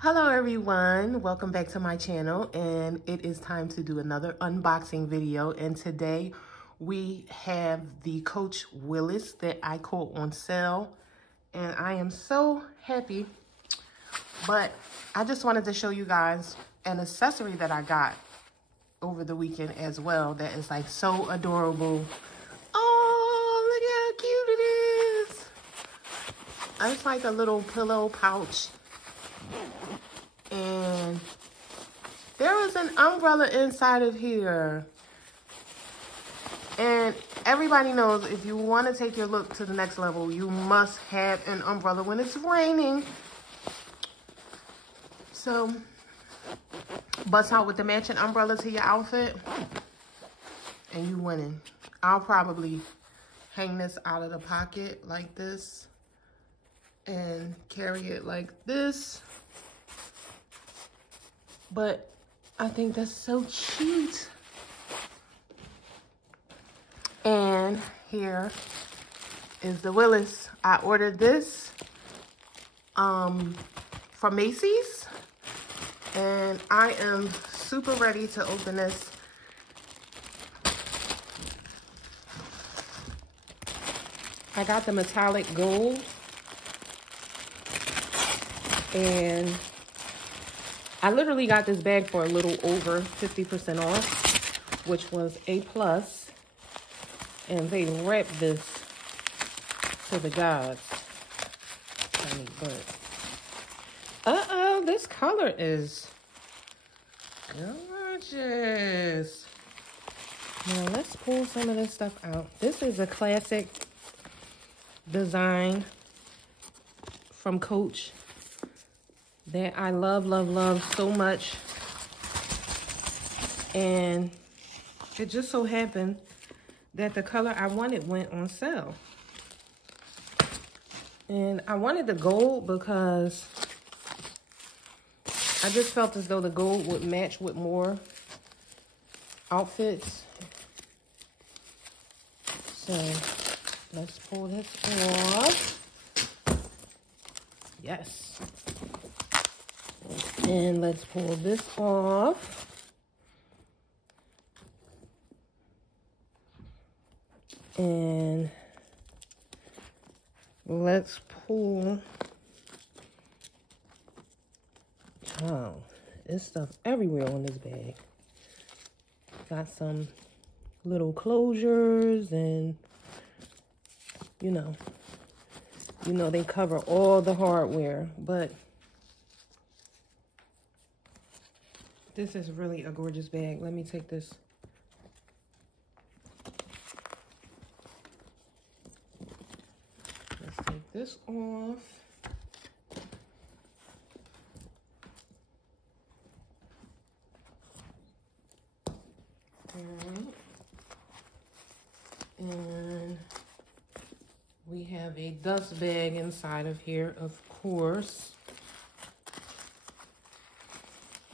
Hello everyone, welcome back to my channel, and it is time to do another unboxing video. And today we have the Coach Willis that I caught on sale, and I am so happy. But I just wanted to show you guys an accessory that I got over the weekend as well that is like so adorable. Oh, look how cute it is. It's like a little pillow pouch. And there is an umbrella inside of here. And everybody knows if you want to take your look to the next level, you must have an umbrella when it's raining. So, bust out with the matching umbrella to your outfit, and you winning. I'll probably hang this out of the pocket like this and carry it like this. But I think that's so cute. And here is the Willis. I ordered this from Macys, and I am super ready to open this. I got the metallic gold, and I literally got this bag for a little over 50% off, which was a plus. And they wrapped this to the gods. Uh-oh, this color is gorgeous. Now let's pull some of this stuff out. This is a classic design from Coach that I love, love, love so much. And it just so happened that the color I wanted went on sale. And I wanted the gold because I just felt as though the gold would match with more outfits. So let's pull this off. Yes. And let's pull this off. And let's pull. Oh, there's stuff everywhere on this bag. Got some little closures, and you know they cover all the hardware, but this is really a gorgeous bag. Let me take this. Let's take this off. And we have a dust bag inside of here, of course.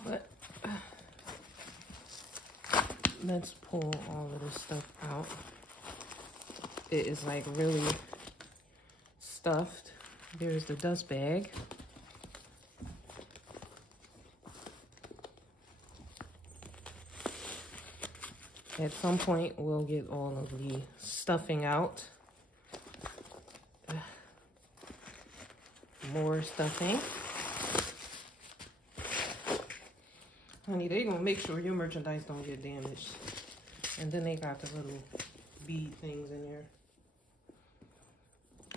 But let's pull all of this stuff out. It is like really stuffed. There's the dust bag. At some point, we'll get all of the stuffing out. More stuffing. Honey, they're gonna make sure your merchandise don't get damaged. And then they got the little bead things in there.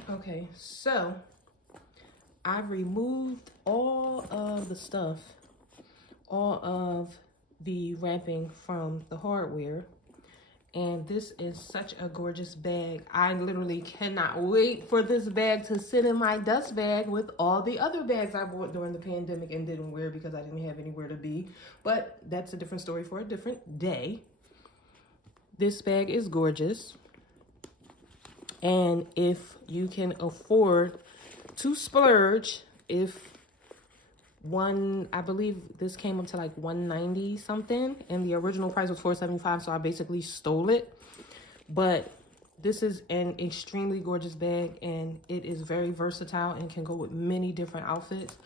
Okay, so I've removed all of the stuff, all of the wrapping from the hardware. And this is such a gorgeous bag. I literally cannot wait for this bag to sit in my dust bag with all the other bags I bought during the pandemic and didn't wear because I didn't have anywhere to be. But that's a different story for a different day. This bag is gorgeous. And if you can afford to splurge, I believe this came up to like $190 something, and the original price was $475, so I basically stole it. But this is an extremely gorgeous bag, and it is very versatile and can go with many different outfits.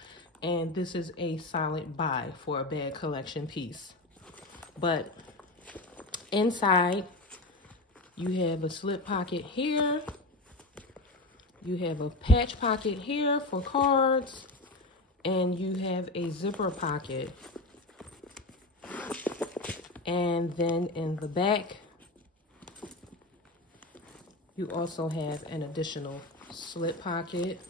And this is a solid buy for a bag collection piece. But inside, you have a slip pocket here. You have a patch pocket here for cards. And you have a zipper pocket. And then in the back, you also have an additional slip pocket,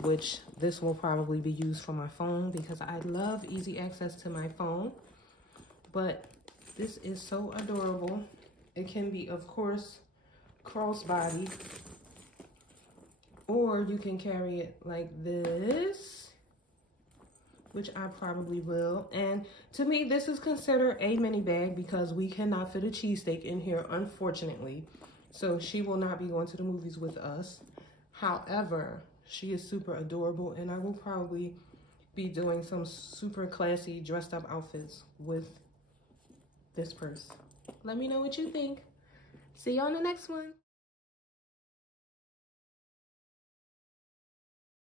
which this will probably be used for my phone because I love easy access to my phone. But this is so adorable. It can be, of course, crossbody, or you can carry it like this, which I probably will. And to me, this is considered a mini bag because we cannot fit a cheesesteak in here, unfortunately. So she will not be going to the movies with us. However, she is super adorable, and I will probably be doing some super classy dressed up outfits with this purse. Let me know what you think. See you on the next one.